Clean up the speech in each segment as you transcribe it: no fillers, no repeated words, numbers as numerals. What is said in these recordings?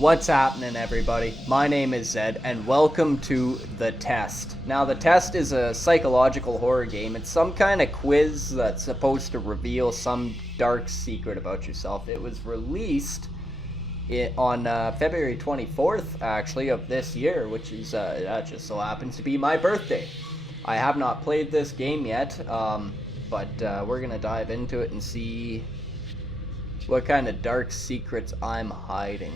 What's happening, everybody? My name is Zed, and welcome to The Test. Now, The Test is a psychological horror game. It's some kind of quiz that's supposed to reveal some dark secret about yourself. It was released on February 24th, actually, of this year, which is, that just so happens to be my birthday. I have not played this game yet, but we're going to dive into it and see what kind of dark secrets I'm hiding.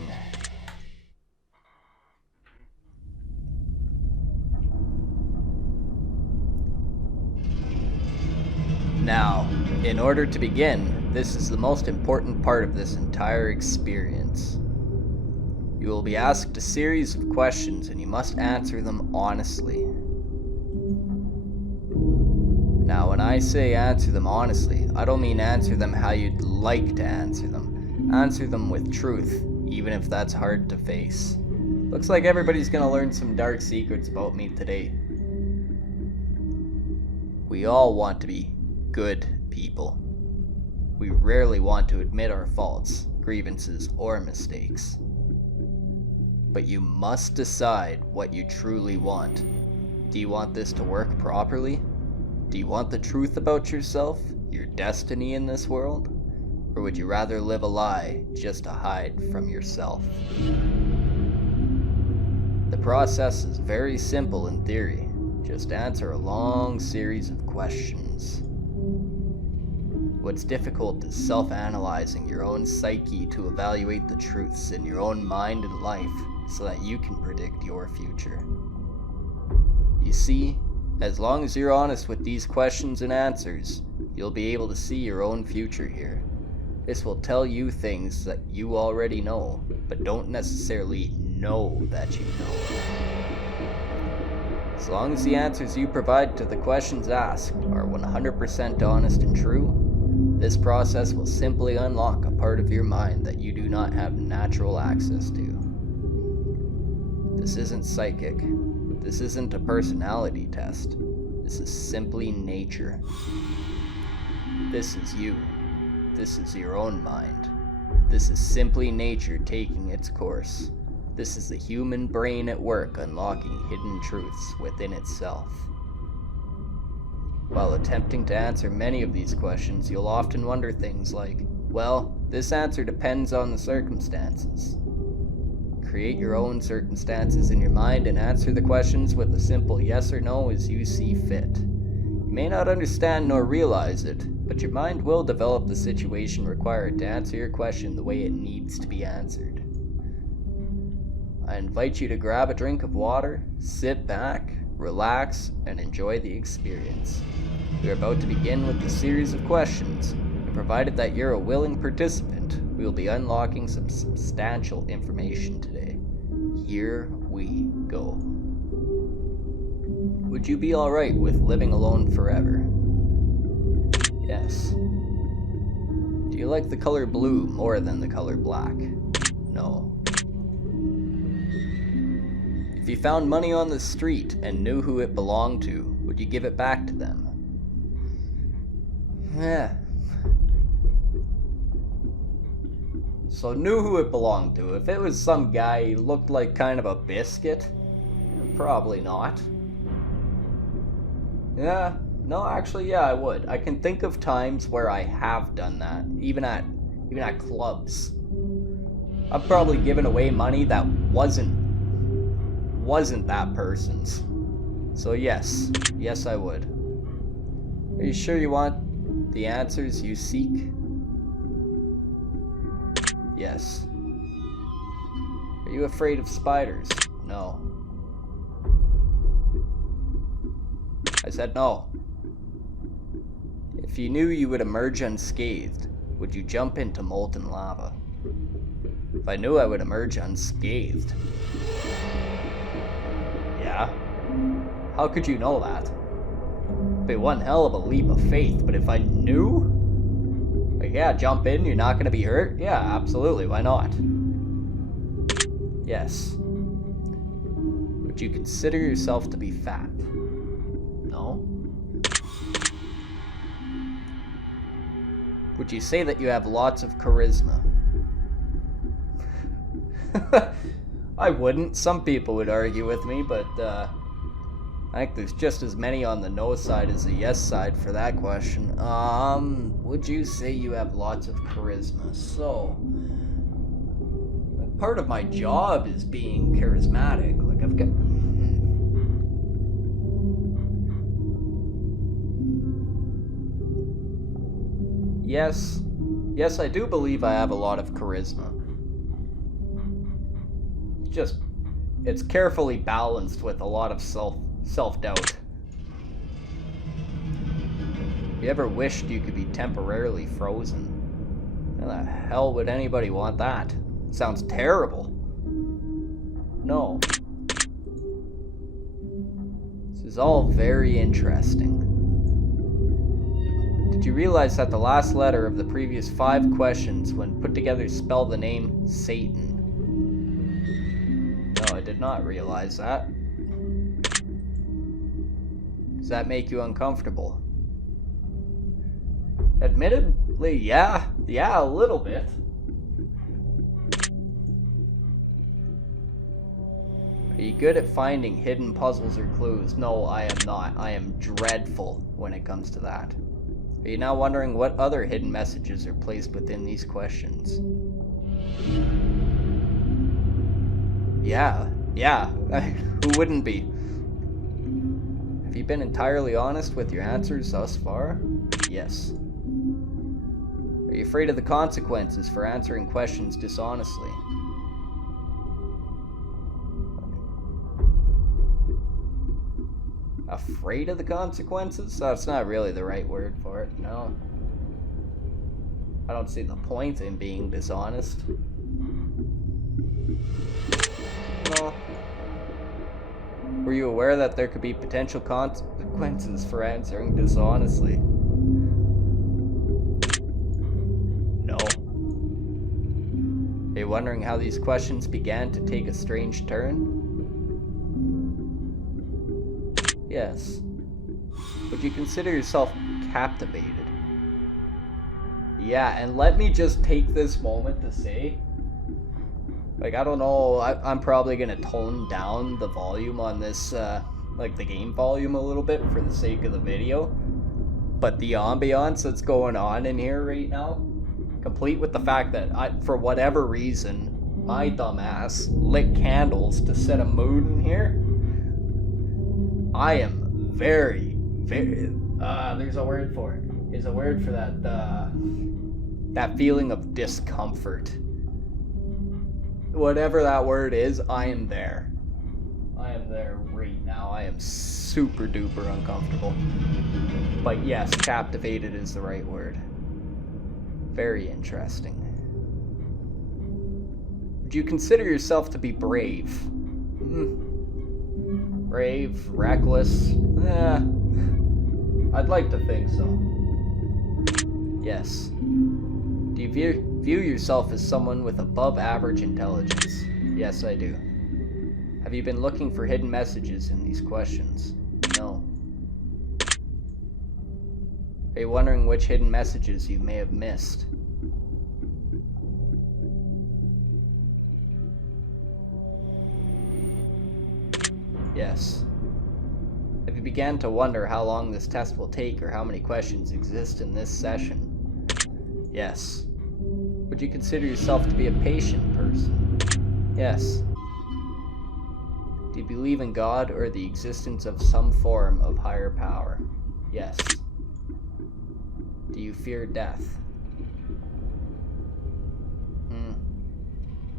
Now, in order to begin, this is the most important part of this entire experience. You will be asked a series of questions and you must answer them honestly. Now, when I say answer them honestly, I don't mean answer them how you'd like to answer them. Answer them with truth, even if that's hard to face. Looks like everybody's gonna learn some dark secrets about me today. We all want to be good people. We rarely want to admit our faults, grievances, or mistakes. But you must decide what you truly want. Do you want this to work properly? Do you want the truth about yourself, your destiny in this world? Or would you rather live a lie just to hide from yourself? The process is very simple in theory. Just answer a long series of questions. What's difficult is self-analyzing your own psyche to evaluate the truths in your own mind and life so that you can predict your future. You see, as long as you're honest with these questions and answers, you'll be able to see your own future here. This will tell you things that you already know, but don't necessarily know that you know. As long as the answers you provide to the questions asked are 100% honest and true, this process will simply unlock a part of your mind that you do not have natural access to. This isn't psychic. This isn't a personality test. This is simply nature. This is you. This is your own mind. This is simply nature taking its course. This is the human brain at work unlocking hidden truths within itself. While attempting to answer many of these questions, you'll often wonder things like, well, this answer depends on the circumstances. Create your own circumstances in your mind and answer the questions with a simple yes or no as you see fit. You may not understand nor realize it, but your mind will develop the situation required to answer your question the way it needs to be answered. I invite you to grab a drink of water, sit back, relax, and enjoy the experience. We are about to begin with a series of questions, and provided that you're a willing participant, we will be unlocking some substantial information today. Here we go. Would you be alright with living alone forever? Yes. Do you like the color blue more than the color black? No. If you found money on the street and knew who it belonged to, would you give it back to them? So knew who it belonged to. If it was some guy who looked like kind of a biscuit, probably not. Yeah, no, actually, yeah, I would. I can think of times where I have done that, even at clubs. I've probably given away money that wasn't that person's. So yes, I would. Are you sure you want the answers you seek? Yes. Are you afraid of spiders? No. I said no. If you knew you would emerge unscathed, would you jump into molten lava? If I knew I would emerge unscathed. Yeah? How could you know that? It'd be one hell of a leap of faith, but if I knew? Like, yeah, jump in, you're not gonna be hurt? Yeah, absolutely, why not? Yes. Would you consider yourself to be fat? No. Would you say that you have lots of charisma? I wouldn't. Some people would argue with me, but I think there's just as many on the no side as the yes side for that question. Would you say you have lots of charisma? So, part of my job is being charismatic. Like, I've got... Yes, I do believe I have a lot of charisma. It's carefully balanced with a lot of self-doubt. You ever wished you could be temporarily frozen? How the hell would anybody want that? It sounds terrible. No. This is all very interesting. Did you realize that the last letter of the previous 5 questions, when put together, spell the name Satan? No, I did not realize that. Does that make you uncomfortable? Admittedly, yeah, a little bit. Are you good at finding hidden puzzles or clues? No, I am not. I am dreadful when it comes to that. Are you now wondering what other hidden messages are placed within these questions? Yeah, who wouldn't be? Have you been entirely honest with your answers thus far? Yes. Are you afraid of the consequences for answering questions dishonestly? Afraid of the consequences? That's not really the right word for it, no. I don't see the point in being dishonest. No. Were you aware that there could be potential consequences for answering dishonestly? No. Are you wondering how these questions began to take a strange turn? Yes. Would you consider yourself captivated? Yeah, and let me just take this moment to say, like, I don't know, I'm probably gonna tone down the volume on this, like the game volume a little bit for the sake of the video. But the ambiance that's going on in here right now, complete with the fact that for whatever reason, my dumbass lit candles to set a mood in here. I am very, there's a word for it. There's a word for that, that feeling of discomfort. Whatever that word is, I am there. I am there right now. I am super duper uncomfortable. But yes, captivated is the right word. Very interesting. Would you consider yourself to be brave? Brave, reckless? I'd like to think so. Yes. Do you view yourself as someone with above average intelligence? Yes, I do. Have you been looking for hidden messages in these questions? No. Are you wondering which hidden messages you may have missed? Yes. Have you began to wonder how long this test will take or how many questions exist in this session? Yes. Would you consider yourself to be a patient person? Yes. Do you believe in God or the existence of some form of higher power? Yes. Do you fear death?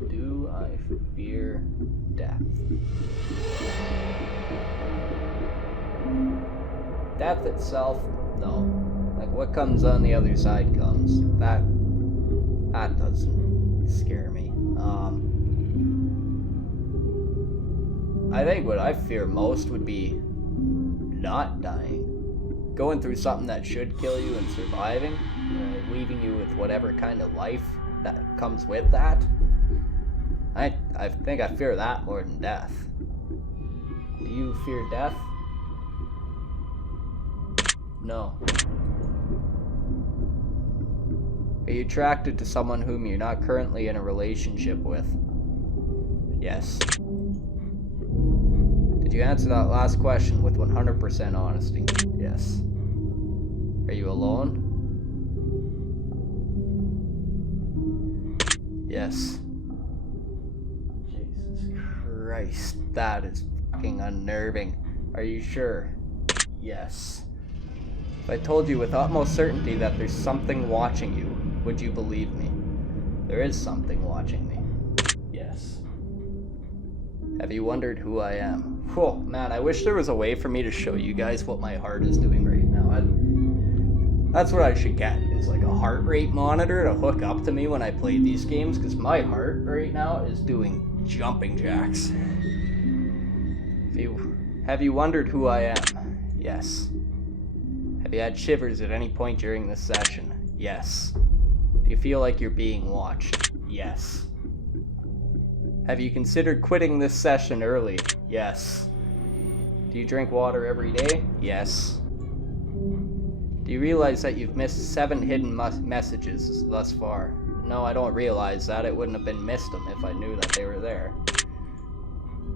Do I fear death? Death itself, no. Like, what comes on the other side comes. That doesn't scare me. I think what I fear most would be not dying. Going through something that should kill you and surviving, leaving you with whatever kind of life that comes with that. I think I fear that more than death. Do you fear death? No. Are you attracted to someone whom you're not currently in a relationship with? Yes. Did you answer that last question with 100% honesty? Yes. Are you alone? Yes. Jesus Christ, that is fucking unnerving. Are you sure? Yes. If I told you with utmost certainty that there's something watching you, would you believe me? There is something watching me. Yes. Have you wondered who I am? Oh man, I wish there was a way for me to show you guys what my heart is doing right now. That's what I should get, is like a heart rate monitor to hook up to me when I play these games, because my heart right now is doing jumping jacks. Have you wondered who I am? Yes. Have you had shivers at any point during this session? Yes. Do you feel like you're being watched? Yes. Have you considered quitting this session early? Yes. Do you drink water every day? Yes. Do you realize that you've missed 7 hidden messages thus far? No, I don't realize that. It wouldn't have been missed them if I knew that they were there.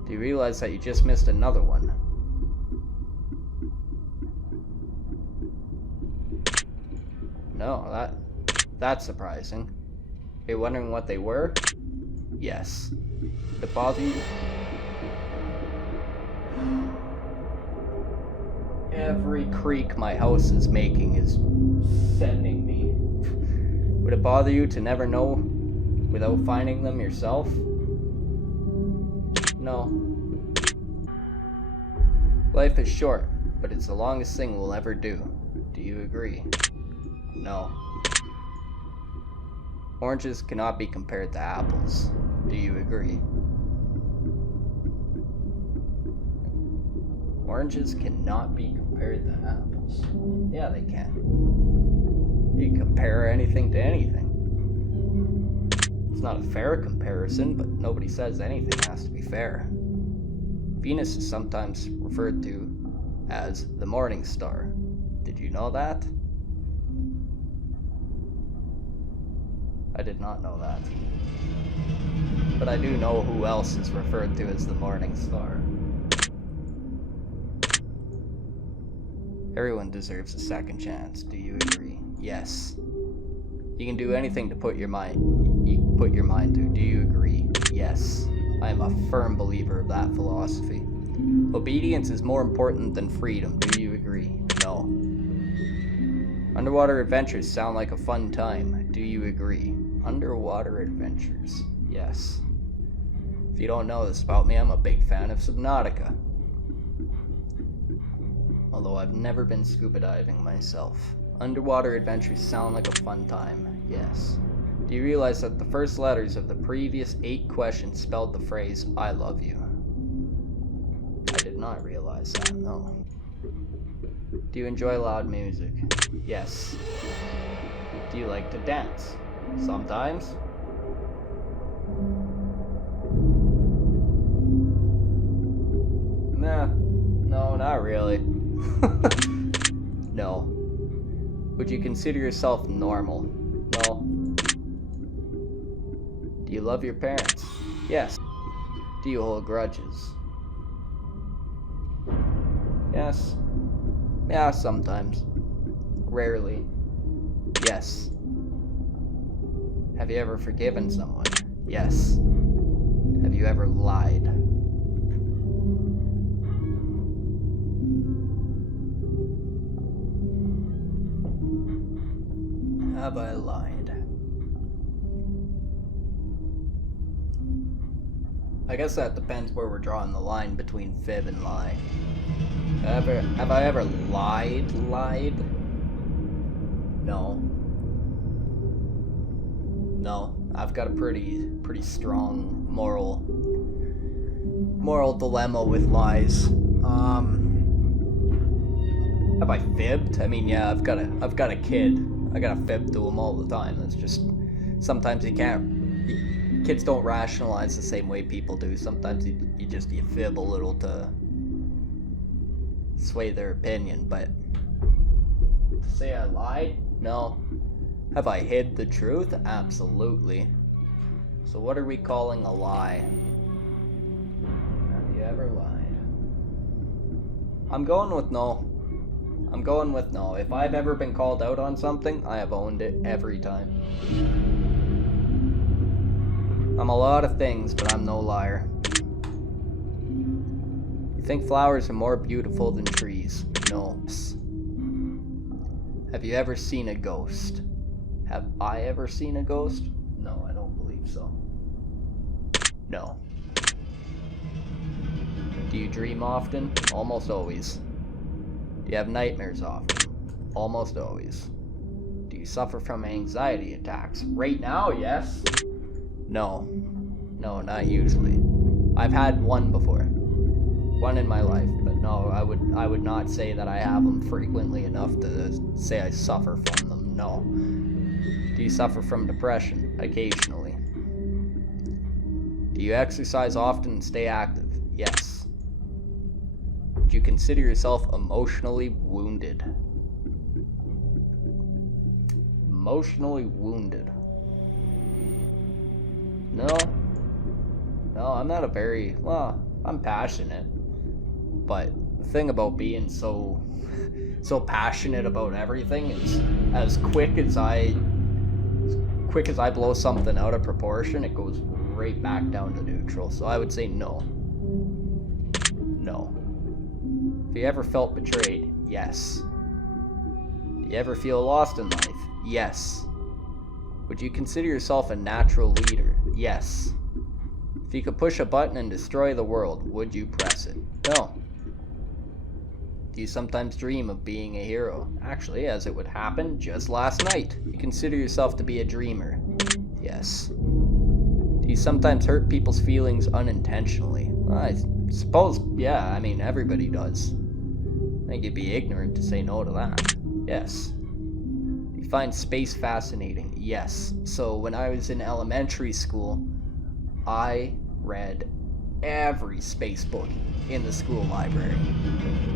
Do you realize that you just missed another one? No, that's surprising. Are you wondering what they were? Yes. Did it bother you? Every creak my house is making is sending me. Would it bother you to never know without finding them yourself? No. Life is short, but it's the longest thing we'll ever do. Do you agree? No. Oranges cannot be compared to apples. Do you agree? Oranges cannot be compared to apples. Yeah, they can. You can compare anything to anything. It's not a fair comparison, but nobody says anything has to be fair. Venus is sometimes referred to as the morning star. Did you know that? I did not know that. But I do know who else is referred to as the morning star. Everyone deserves a second chance. Do you agree? Yes. You can do anything to put your mind to. Do you agree? Yes. I am a firm believer of that philosophy. Obedience is more important than freedom. Do you agree? No. Underwater adventures sound like a fun time. Do you agree? Underwater adventures. Yes. If you don't know this about me, I'm a big fan of Subnautica. Although I've never been scuba diving myself. Underwater adventures sound like a fun time. Yes. Do you realize that the first letters of the previous 8 questions spelled the phrase, I love you? I did not realize that, no. Do you enjoy loud music? Yes. Do you like to dance? Sometimes. Nah. No, not really. No. Would you consider yourself normal? No. Do you love your parents? Yes. Do you hold grudges? Yes. Yeah, sometimes. Rarely. Yes. Have you ever forgiven someone? Yes. Have you ever lied? Have I lied? I guess that depends where we're drawing the line between fib and lie. Have I ever lied? No. No. I've got a pretty strong moral dilemma with lies. Have I fibbed? I mean, yeah, I've got a kid. I gotta fib to him all the time. That's just, sometimes kids don't rationalize the same way people do. Sometimes you fib a little to sway their opinion, but to say I lied? No. Have I hid the truth? Absolutely. So what are we calling a lie? ever lied? I'm going with no. I'm going with no. If I've ever been called out on something, I have owned it every time. I'm a lot of things, but I'm no liar. You think flowers are more beautiful than trees? No. Have you ever seen a ghost? Have I ever seen a ghost? No, I don't believe so. No. Do you dream often? Almost always. Do you have nightmares often? Almost always. Do you suffer from anxiety attacks? Right now, yes. No. No, not usually. I've had one before. One in my life, but no, I would not say that I have them frequently enough to say I suffer from them. No. Do you suffer from depression? Occasionally. Do you exercise often and stay active? Yes. Do you consider yourself emotionally wounded? Emotionally wounded. No. No, I'm not a very, well, I'm passionate. But the thing about being so passionate about everything is as quick as I blow something out of proportion, it goes right back down to neutral. So I would say no. No. Have you ever felt betrayed? Yes. Do you ever feel lost in life? Yes. Would you consider yourself a natural leader? Yes. If you could push a button and destroy the world, would you press it? No. Do you sometimes dream of being a hero? Actually, as it would happen just last night. You consider yourself to be a dreamer? Yes. Do you sometimes hurt people's feelings unintentionally? Well, I suppose, yeah, I mean, everybody does. I think you'd be ignorant to say no to that. Yes. Do you find space fascinating? Yes. So when I was in elementary school, I read every space book in the school library.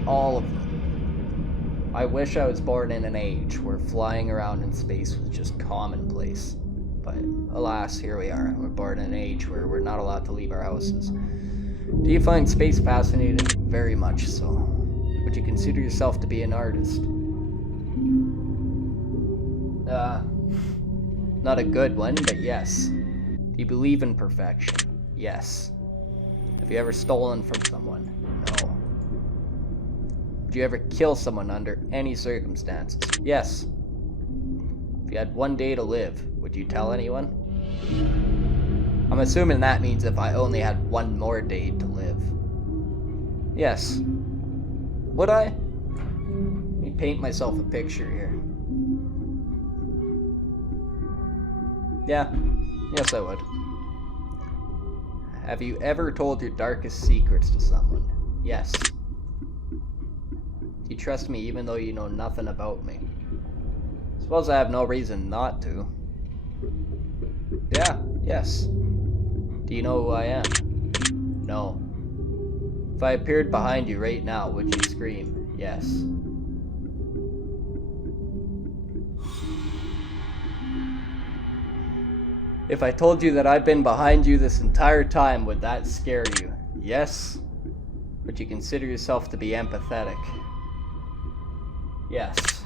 All of them. I wish I was born in an age where flying around in space was just commonplace. But alas, here we are. We're born in an age where we're not allowed to leave our houses. Do you find space fascinating? Very much so. Would you consider yourself to be an artist? Not a good one, but yes. Do you believe in perfection? Yes. Have you ever stolen from someone? No. Would you ever kill someone under any circumstances? Yes. If you had one day to live, would you tell anyone? I'm assuming that means if I only had one more day to live. Yes. Would I? Let me paint myself a picture here. Yeah. Yes, I would. Have you ever told your darkest secrets to someone? Yes. Do you trust me even though you know nothing about me? Suppose I have no reason not to. Yeah, yes. Do you know who I am? No. If I appeared behind you right now, would you scream? Yes. If I told you that I've been behind you this entire time, would that scare you? Yes. Would you consider yourself to be empathetic? Yes.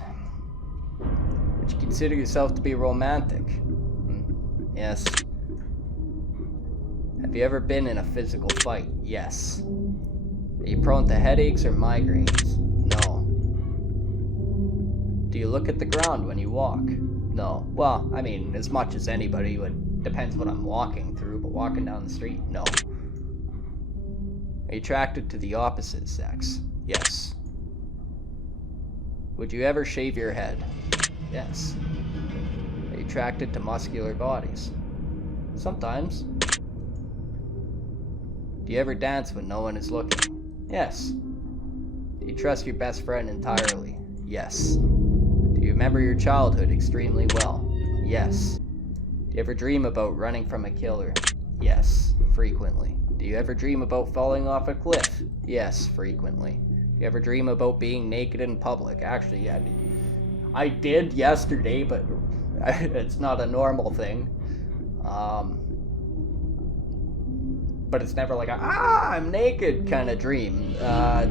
Would you consider yourself to be romantic? Yes. Have you ever been in a physical fight? Yes. Are you prone to headaches or migraines? No. Do you look at the ground when you walk? No. Well, I mean, as much as anybody would. Depends what I'm walking through, but walking down the street, no. Are you attracted to the opposite sex? Yes. Would you ever shave your head? Yes. Are you attracted to muscular bodies? Sometimes. Do you ever dance when no one is looking? Yes. Do you trust your best friend entirely? Yes. Do you remember your childhood extremely well? Yes. Do you ever dream about running from a killer? Yes, frequently. Do you ever dream about falling off a cliff? Yes, frequently. Do you ever dream about being naked in public? Actually, yeah, I did yesterday, but it's not a normal thing. but it's never like a, I'm naked kind of dream.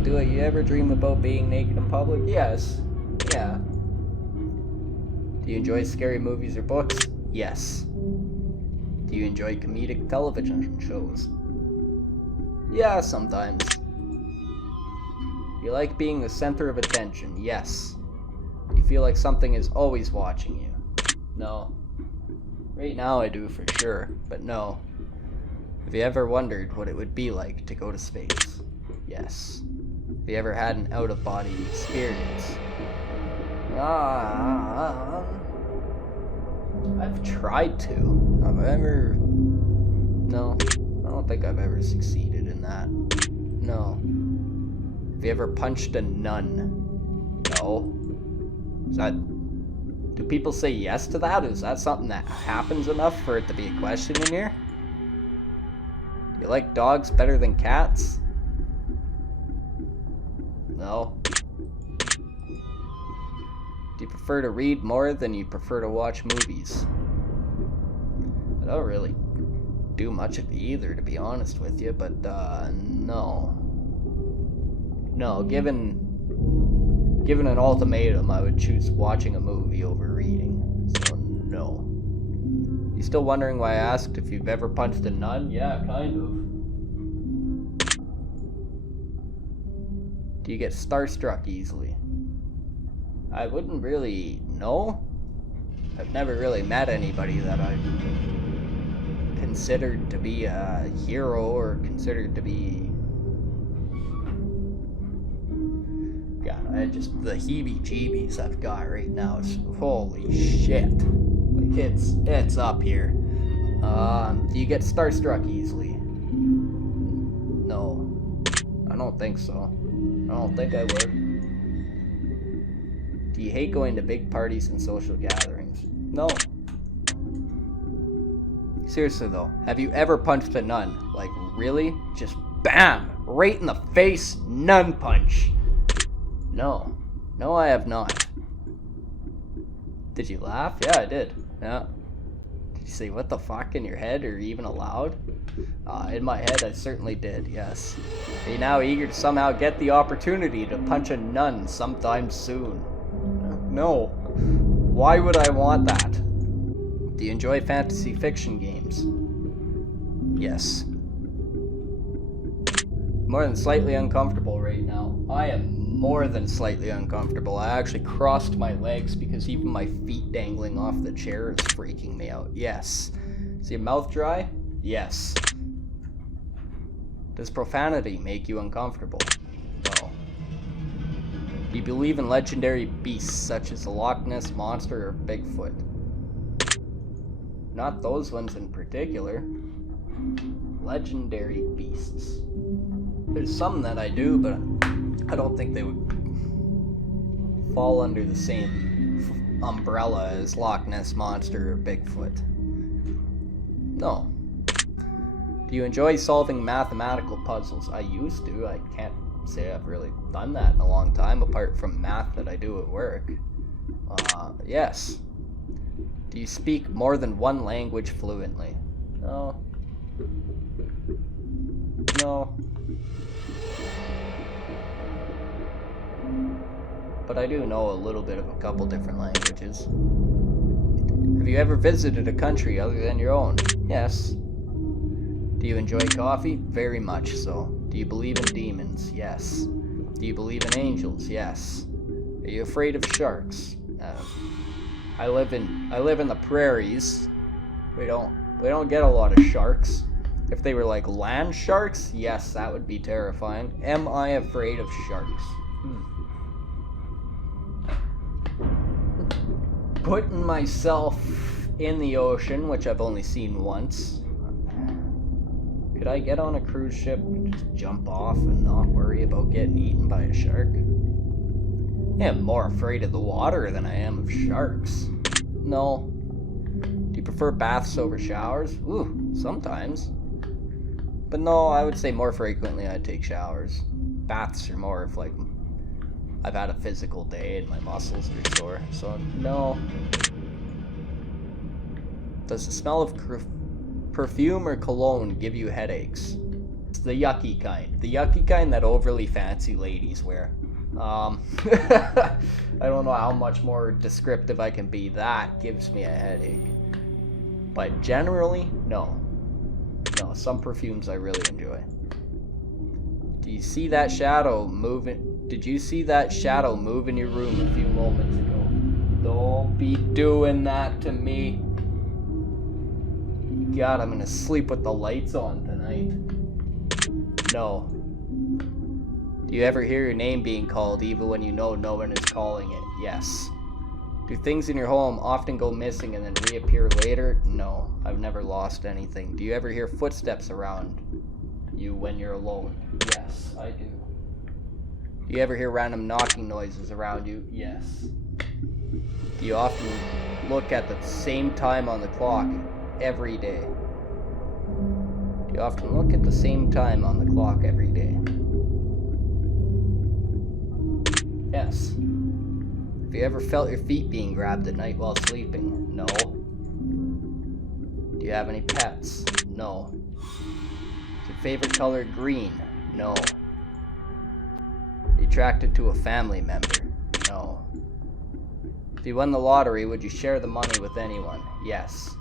Do you ever dream about being naked in public? Yes. Yeah. Do you enjoy scary movies or books? Yes. Do you enjoy comedic television shows? Yeah, sometimes. You like being the center of attention? Yes. You feel like something is always watching you? No. Right now I do for sure, but no. Have you ever wondered what it would be like to go to space? Yes. Have you ever had an out-of-body experience? I've tried to. Have I ever... No. I don't think I've ever succeeded in that. No. Have you ever punched a nun? No. Is that... Do people say yes to that? Is that something that happens enough for it to be a question in here? Do you like dogs better than cats? No. Do you prefer to read more than you prefer to watch movies? I don't really do much of either, to be honest with you, but, no. No, given an ultimatum, I would choose watching a movie over reading, so no. You still wondering why I asked if you've ever punched a nun? Yeah, kind of. Do you get starstruck easily? I wouldn't really know. I've never really met anybody that I considered to be a hero or considered to be... God, the heebie-jeebies I've got right now is holy shit. Like, it's up here. Do you get starstruck easily? No. I don't think so. I don't think I would. Do you hate going to big parties and social gatherings? No. Seriously though, have you ever punched a nun? Like, really? Just BAM! Right in the face, nun punch! No. No, I have not. Did you laugh? Yeah, I did. Yeah. Did you say what the fuck in your head or even aloud? In my head, I certainly did, yes. Are you now eager to somehow get the opportunity to punch a nun sometime soon? No. Why would I want that? Do you enjoy fantasy fiction games? Yes. More than slightly uncomfortable right now. I am more than slightly uncomfortable. I actually crossed my legs because even my feet dangling off the chair is freaking me out. Yes. Is your mouth dry? Yes. Does profanity make you uncomfortable? No. Do you believe in legendary beasts such as the Loch Ness Monster or Bigfoot? Not those ones in particular. Legendary beasts. There's some that I do, but I don't think they would fall under the same umbrella as Loch Ness Monster or Bigfoot. No. Do you enjoy solving mathematical puzzles? I used to. I can't say I've really done that in a long time, apart from math that I do at work. Yes. Do you speak more than one language fluently? No. No. But I do know a little bit of a couple different languages. Have you ever visited a country other than your own? Yes. Do you enjoy coffee? Very much so. Do you believe in demons? Yes. Do you believe in angels? Yes. Are you afraid of sharks? I live in the prairies. We don't get a lot of sharks. If they were like land sharks, yes, that would be terrifying. Am I afraid of sharks? Putting myself in the ocean, which I've only seen once. Could I get on a cruise ship and just jump off and not worry about getting eaten by a shark? Yeah, I'm more afraid of the water than I am of sharks. No. Do you prefer baths over showers? Ooh, sometimes. But no, I would say more frequently I take showers. Baths are more of like, I've had a physical day and my muscles are sore, so no. Does the smell of perfume or cologne give you headaches? the yucky kind. The yucky kind that overly fancy ladies wear. I don't know how much more descriptive I can be. That gives me a headache. But generally, no. No, some perfumes I really enjoy. Do you see that shadow moving? Did you see that shadow move in your room a few moments ago? Don't be doing that to me. God, I'm gonna sleep with the lights on tonight. No. Do you ever hear your name being called even when you know no one is calling it? Yes. Do things in your home often go missing and then reappear later? No, I've never lost anything. Do you ever hear footsteps around you when you're alone? Yes, I do. Do you ever hear random knocking noises around you? Yes. Do you often look at the same time on the clock every day? Do you often look at the same time on the clock every day? Yes. Have you ever felt your feet being grabbed at night while sleeping? No. Do you have any pets? No. Is your favorite color green? No. Are you attracted to a family member? No. If you won the lottery, would you share the money with anyone? Yes.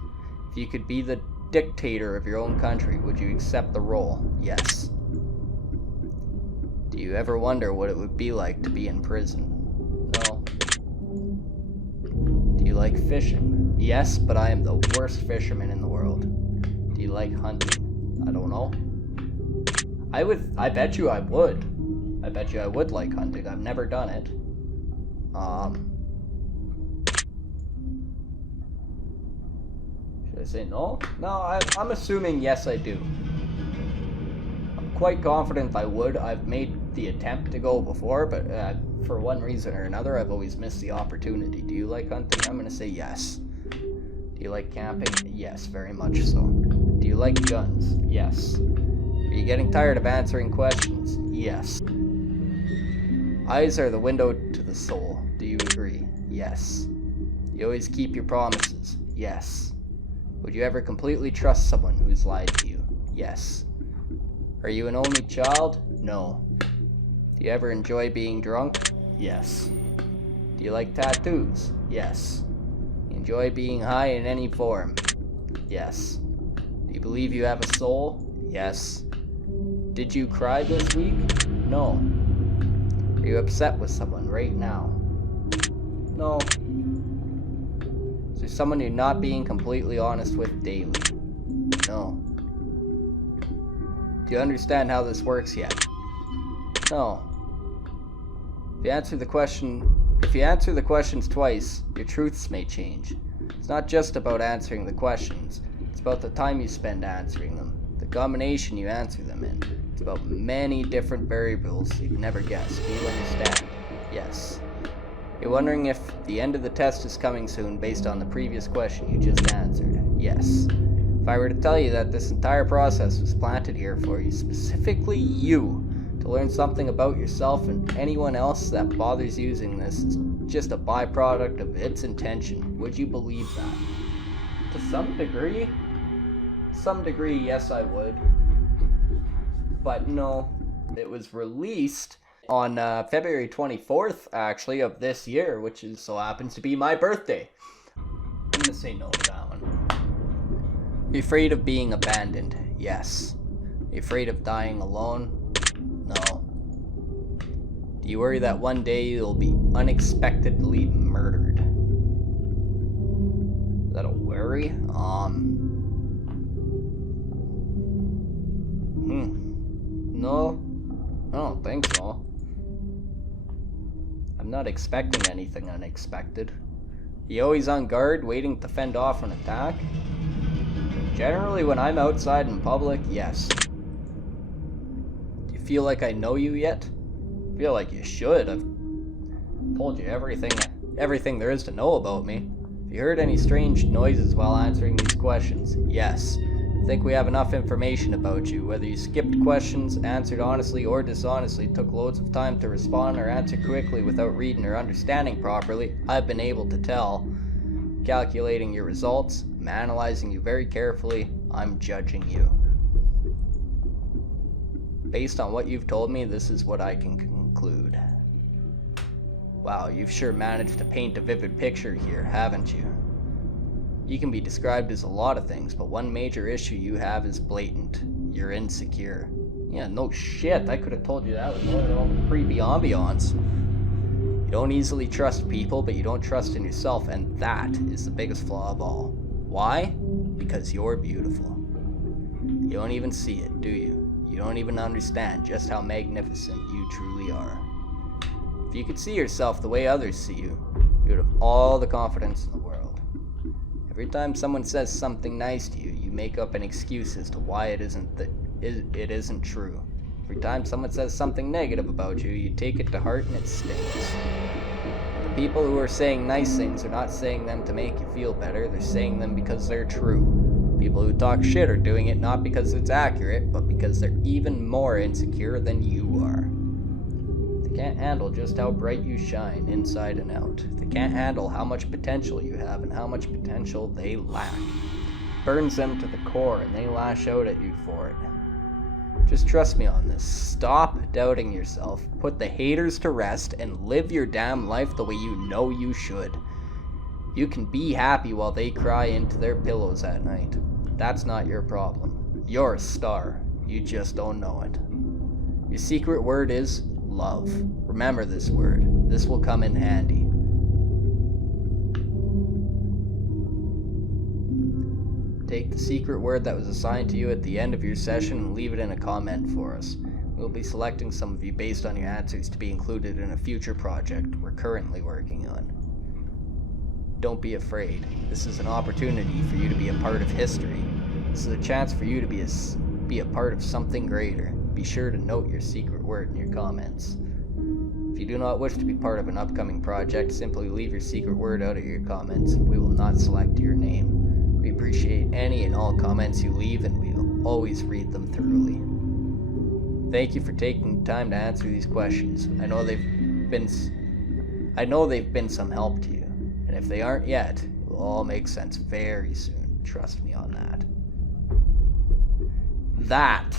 If you could be the dictator of your own country, would you accept the role? Yes. Do you ever wonder what it would be like to be in prison? No. Do you like fishing? Yes, but I am the worst fisherman in the world. Do you like hunting? I don't know. I bet you I would. I bet you I would like hunting. I've never done it. Should I say no? No, I'm assuming yes I do. I'm quite confident I would. I've made the attempt to go before, but for one reason or another, I've always missed the opportunity. Do you like hunting? I'm gonna say yes. Do you like camping? Yes, very much so. Do you like guns? Yes. Are you getting tired of answering questions? Yes. Eyes are the window to the soul. Do you agree? Yes. You always keep your promises? Yes. Would you ever completely trust someone who's lied to you? Yes. Are you an only child? No. Do you ever enjoy being drunk? Yes. Do you like tattoos? Yes. Enjoy being high in any form? Yes. Do you believe you have a soul? Yes. Did you cry this week? No. Are you upset with someone right now? No. Is there someone you're not being completely honest with daily? No. Do you understand how this works yet? No. If you answer the questions twice, your truths may change. It's not just about answering the questions. It's about the time you spend answering them, the combination you answer them in. It's about many different variables you'd never guess. Do you understand? Yes. You're wondering if the end of the test is coming soon based on the previous question you just answered. Yes. If I were to tell you that this entire process was planted here for you, specifically you, to learn something about yourself and anyone else that bothers using this is just a byproduct of its intention, would you believe that? To some degree, yes I would. But no, it was released on February 24th, actually, of this year, which is so happens to be my birthday. I'm gonna say no to that one. Are you afraid of being abandoned? Yes. Are you afraid of dying alone? No. Do you worry that one day you'll be unexpectedly murdered? Is that a worry? No, I don't think so. I'm not expecting anything unexpected. You always on guard, waiting to fend off an attack? Generally, when I'm outside in public, yes. Do you feel like I know you yet? I feel like you should. I've told you everything there is to know about me. Have you heard any strange noises while answering these questions? Yes. I think we have enough information about you. Whether you skipped questions, answered honestly or dishonestly, took loads of time to respond or answer quickly without reading or understanding properly, I've been able to tell. Calculating your results, I'm analyzing you very carefully, I'm judging you. based on what you've told me, this is what I can conclude. Wow, you've sure managed to paint a vivid picture here, haven't you? You can be described as a lot of things, but one major issue you have is blatant. You're insecure. Yeah, no shit, I could have told you that with all the creepy ambiance. You don't easily trust people, but you don't trust in yourself, and that is the biggest flaw of all. Why? Because you're beautiful. You don't even see it, do you? You don't even understand just how magnificent you truly are. If you could see yourself the way others see you, you would have all the confidence in the world. Every time someone says something nice to you, you make up an excuse as to why it isn't true. Every time someone says something negative about you, you take it to heart and it stings. The people who are saying nice things are not saying them to make you feel better, they're saying them because they're true. People who talk shit are doing it not because it's accurate, but because they're even more insecure than you are. They can't handle just how bright you shine, inside and out. They can't handle how much potential you have and how much potential they lack. It burns them to the core and they lash out at you for it. Just trust me on this. Stop doubting yourself, put the haters to rest, and live your damn life the way you know you should. You can be happy while they cry into their pillows at night. That's not your problem. You're a star. You just don't know it. Your secret word is love. Remember this word. This will come in handy. Take the secret word that was assigned to you at the end of your session and leave it in a comment for us. We'll be selecting some of you based on your answers to be included in a future project we're currently working on. Don't be afraid. This is an opportunity for you to be a part of history. This is a chance for you to be a part of something greater. Be sure to note your secret word in your comments. If you do not wish to be part of an upcoming project, simply leave your secret word out of your comments. We will not select your name. We appreciate any and all comments you leave, and we will always read them thoroughly. Thank you for taking the time to answer these questions. I know they've been some help to you, and if they aren't yet, it will all make sense very soon. Trust me on that. That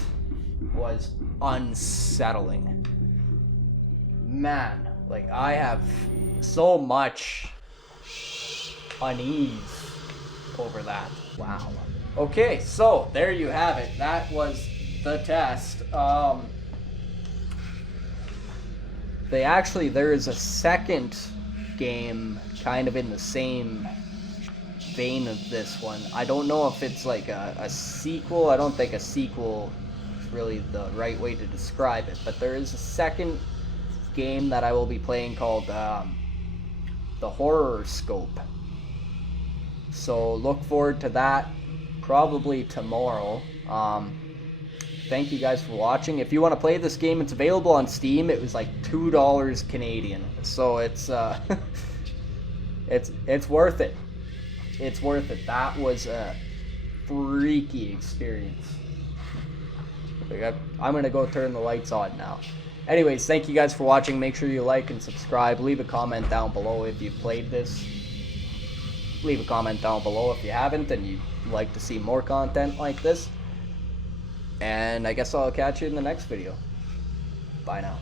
was unsettling. Man, like, I have so much unease over that. Wow. Okay, so there you have it. That was the test. There is a second game kind of in the same vein of this one. I don't know if it's like a sequel. I don't think a sequel is really the right way to describe it, but there is a second game that I will be playing called The Horror Scope. So look forward to that probably tomorrow. Thank you guys for watching. If you want to play this game, it's available on Steam. It was like $2 Canadian. So it's it's worth it. It's worth it. That was a freaky experience. I'm going to go turn the lights on now. Anyways, thank you guys for watching. Make sure you like and subscribe. Leave a comment down below if you've played this. Leave a comment down below if you haven't and you'd like to see more content like this. And I guess I'll catch you in the next video. Bye now.